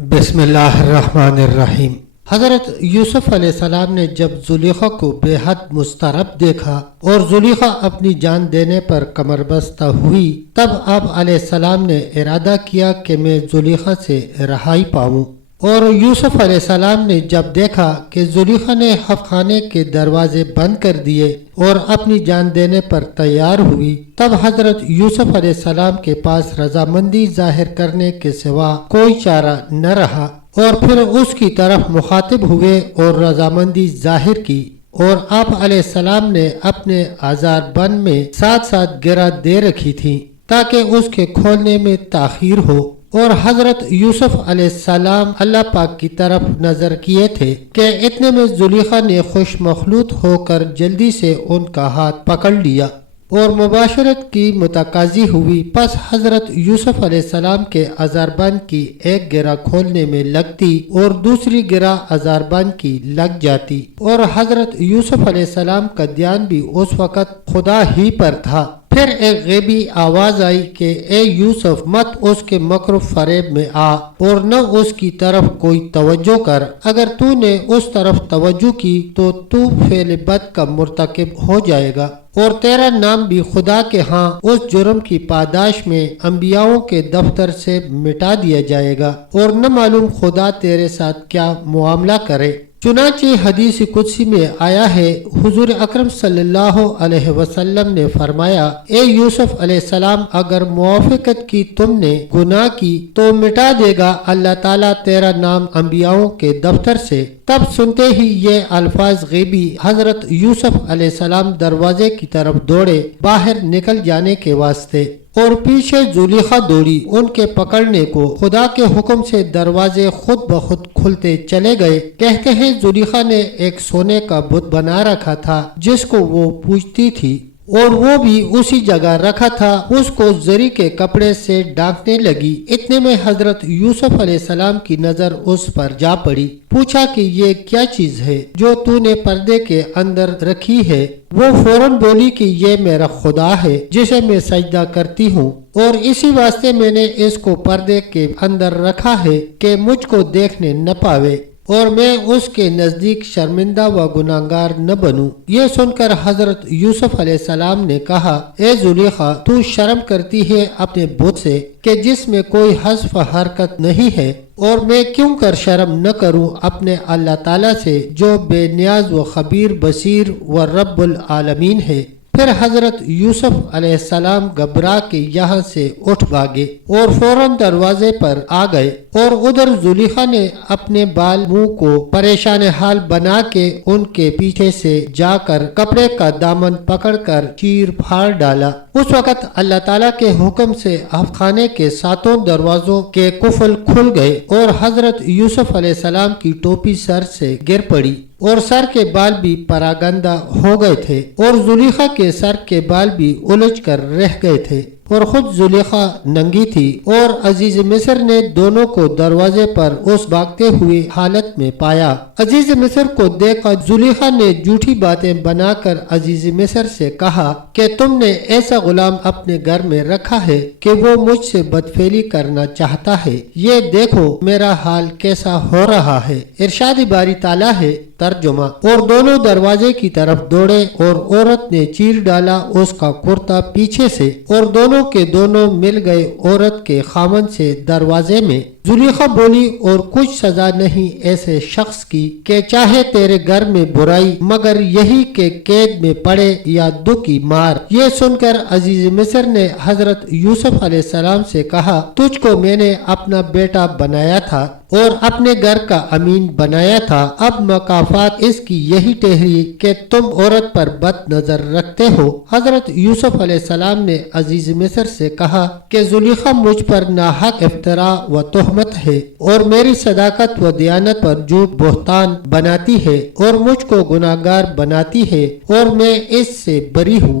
بسم اللہ الرحمن الرحیم۔ حضرت یوسف علیہ السلام نے جب زلیخا کو بے حد مضطرب دیکھا اور زلیخا اپنی جان دینے پر کمر بستہ ہوئی، تب آپ علیہ السلام نے ارادہ کیا کہ میں زلیخا سے رہائی پاؤں۔ اور یوسف علیہ السلام نے جب دیکھا کہ زلیخا نے حبس خانے کے دروازے بند کر دیے اور اپنی جان دینے پر تیار ہوئی، تب حضرت یوسف علیہ السلام کے پاس رضامندی ظاہر کرنے کے سوا کوئی چارہ نہ رہا، اور پھر اس کی طرف مخاطب ہوئے اور رضامندی ظاہر کی، اور آپ علیہ السلام نے اپنے آزار بند میں ساتھ ساتھ گرہ دے رکھی تھی تاکہ اس کے کھولنے میں تاخیر ہو، اور حضرت یوسف علیہ السلام اللہ پاک کی طرف نظر کیے تھے کہ اتنے میں زلیخا نے خوش مخلوط ہو کر جلدی سے ان کا ہاتھ پکڑ لیا اور مباشرت کی متقاضی ہوئی۔ پس حضرت یوسف علیہ السلام کے آزاربند کی ایک گرہ کھولنے میں لگتی اور دوسری گرہ آزاربند کی لگ جاتی، اور حضرت یوسف علیہ السلام کا دھیان بھی اس وقت خدا ہی پر تھا۔ پھر ایک غیبی آواز آئی کہ اے یوسف، مت اس کے مکر و فریب میں آ اور نہ اس کی طرف کوئی توجہ کر، اگر تو نے اس طرف توجہ کی تو فعل بد کا مرتکب ہو جائے گا، اور تیرا نام بھی خدا کے ہاں اس جرم کی پاداش میں انبیاؤں کے دفتر سے مٹا دیا جائے گا، اور نہ معلوم خدا تیرے ساتھ کیا معاملہ کرے۔ چنانچہ حدیث قدسی میں آیا ہے، حضور اکرم صلی اللہ علیہ وسلم نے فرمایا، اے یوسف علیہ السلام، اگر موافقت کی تم نے گناہ کی تو مٹا دے گا اللہ تعالیٰ تیرا نام انبیاؤں کے دفتر سے۔ تب سنتے ہی یہ الفاظ غیبی حضرت یوسف علیہ السلام دروازے کی طرف دوڑے باہر نکل جانے کے واسطے، اور پیچھے زلیخا دوڑی ان کے پکڑنے کو۔ خدا کے حکم سے دروازے خود بخود کھلتے چلے گئے۔ کہتے ہیں زلیخا نے ایک سونے کا بت بنا رکھا تھا جس کو وہ پوجتی تھی، اور وہ بھی اسی جگہ رکھا تھا، اس کو زری کے کپڑے سے ڈانکنے لگی۔ اتنے میں حضرت یوسف علیہ السلام کی نظر اس پر جا پڑی۔ پوچھا کہ یہ کیا چیز ہے جو تو نے پردے کے اندر رکھی ہے؟ وہ فوراً بولی کہ یہ میرا خدا ہے جسے میں سجدہ کرتی ہوں، اور اسی واسطے میں نے اس کو پردے کے اندر رکھا ہے کہ مجھ کو دیکھنے نہ پاوے اور میں اس کے نزدیک شرمندہ و گناہگار نہ بنوں۔ یہ سن کر حضرت یوسف علیہ السلام نے کہا، اے زلیخا، تو شرم کرتی ہے اپنے بت سے کہ جس میں کوئی حذف حرکت نہیں ہے، اور میں کیوں کر شرم نہ کروں اپنے اللہ تعالیٰ سے جو بے نیاز و خبیر بصیر و رب العالمین ہے۔ پھر حضرت یوسف علیہ السلام گھبرا کے یہاں سے اٹھ بھاگے اور فوراً دروازے پر آ گئے، اور ادھر زلیخا نے اپنے بال منہ کو پریشان حال بنا کے ان کے پیچھے سے جا کر کپڑے کا دامن پکڑ کر چیر پھاڑ ڈالا۔ اس وقت اللہ تعالیٰ کے حکم سے حبس خانے کے 7 دروازوں کے قفل کھل گئے، اور حضرت یوسف علیہ السلام کی ٹوپی سر سے گر پڑی، اور سر کے بال بھی پراگندہ ہو گئے تھے، اور زلیخا کے سر کے بال بھی الجھ کر رہ گئے تھے، اور خود زلیخا ننگی تھی۔ اور عزیز مصر نے دونوں کو دروازے پر اس بھاگتے ہوئے حالت میں پایا۔ عزیز مصر کو دیکھا زلیخا نے جھوٹی باتیں بنا کر عزیز مصر سے کہا کہ تم نے ایسا غلام اپنے گھر میں رکھا ہے کہ وہ مجھ سے بدفعلی کرنا چاہتا ہے، یہ دیکھو میرا حال کیسا ہو رہا ہے۔ ارشاد باری تعالیٰ ہے، ترجمہ، اور دونوں دروازے کی طرف دوڑے اور عورت نے چیر ڈالا اس کا کرتا پیچھے سے، اور دونوں کے دونوں مل گئے عورت کے خاوند سے دروازے میں۔ زلیخا بولی، اور کچھ سزا نہیں ایسے شخص کی کہ چاہے تیرے گھر میں برائی مگر یہی کہ قید میں پڑے یا دکھی مار۔ یہ سن کر عزیز مصر نے حضرت یوسف علیہ السلام سے کہا، تجھ کو میں نے اپنا بیٹا بنایا تھا اور اپنے گھر کا امین بنایا تھا، اب مکافات اس کی یہی ٹھہری کہ تم عورت پر بد نظر رکھتے ہو۔ حضرت یوسف علیہ السلام نے عزیز مصر سے کہا کہ زلیخا مجھ پر ناحق افتراء و تہمت ہے اور میری صداقت و دیانت پر جھوٹ بہتان بناتی ہے اور مجھ کو گناہگار بناتی ہے، اور میں اس سے بری ہوں۔